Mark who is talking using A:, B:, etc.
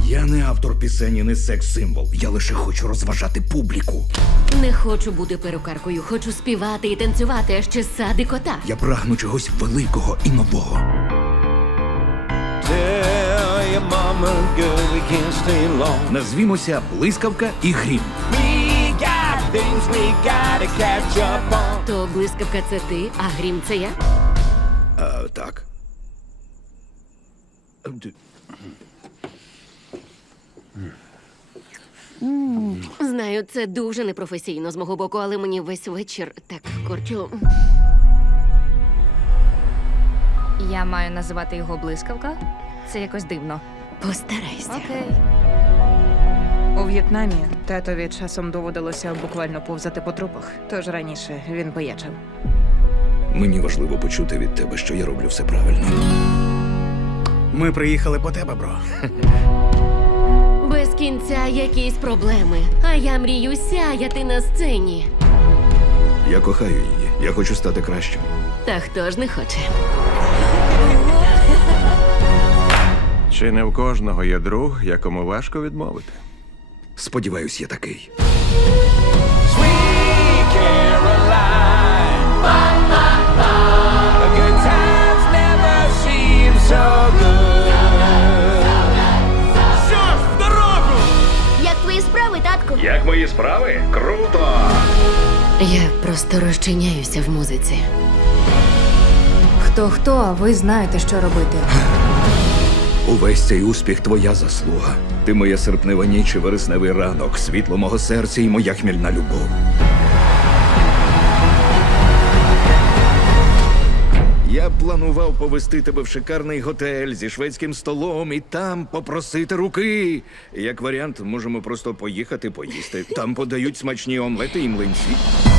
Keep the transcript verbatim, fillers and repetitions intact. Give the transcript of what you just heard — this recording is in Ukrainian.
A: Я не автор пісень і не секс-символ. Я лише хочу розважати публіку.
B: Не хочу бути перукаркою, хочу співати і танцювати, а ще сади кота.
A: Я прагну чогось великого і нового.
C: Tell your mama, girl, we can't stay long.
A: Назвімося «Блискавка» і «Грім».
C: We got things we gotta catch up on.
B: То блискавка це ти, а грім це я?
A: А, так. Д-
B: Знаю, це дуже непрофесійно з мого боку, але мені весь вечір так корчу.
D: Я маю називати його блискавка? Це якось дивно.
B: Постарайся.
D: Окей.
E: У В'єтнамі татові часом доводилося буквально повзати по трупах, тож раніше він боячив.
A: Мені важливо почути від тебе, що я роблю все правильно.
F: Ми приїхали по тебе, бро.
B: Без кінця якісь проблеми. А я мрію сяяти на сцені.
A: Я кохаю її. Я хочу стати кращим.
B: Та хто ж не хоче?
G: Чи не в кожного є друг, якому важко відмовити?
A: Сподіваюсь, я такий.
C: Sweet Caroline. The good times never seem so good.
H: Як твої справи, татку?
A: Як мої справи? Круто!
B: Я просто розчиняюся в музиці.
D: Хто-хто, а ви знаєте, що робити.
A: Увесь цей успіх твоя заслуга. Ти моя серпнева ніч і вересневий ранок, світло мого серця і моя хмільна любов. Я планував повести тебе в шикарний готель зі шведським столом і там попросити руки. Як варіант, можемо просто поїхати поїсти. Там подають смачні омлети і млинці.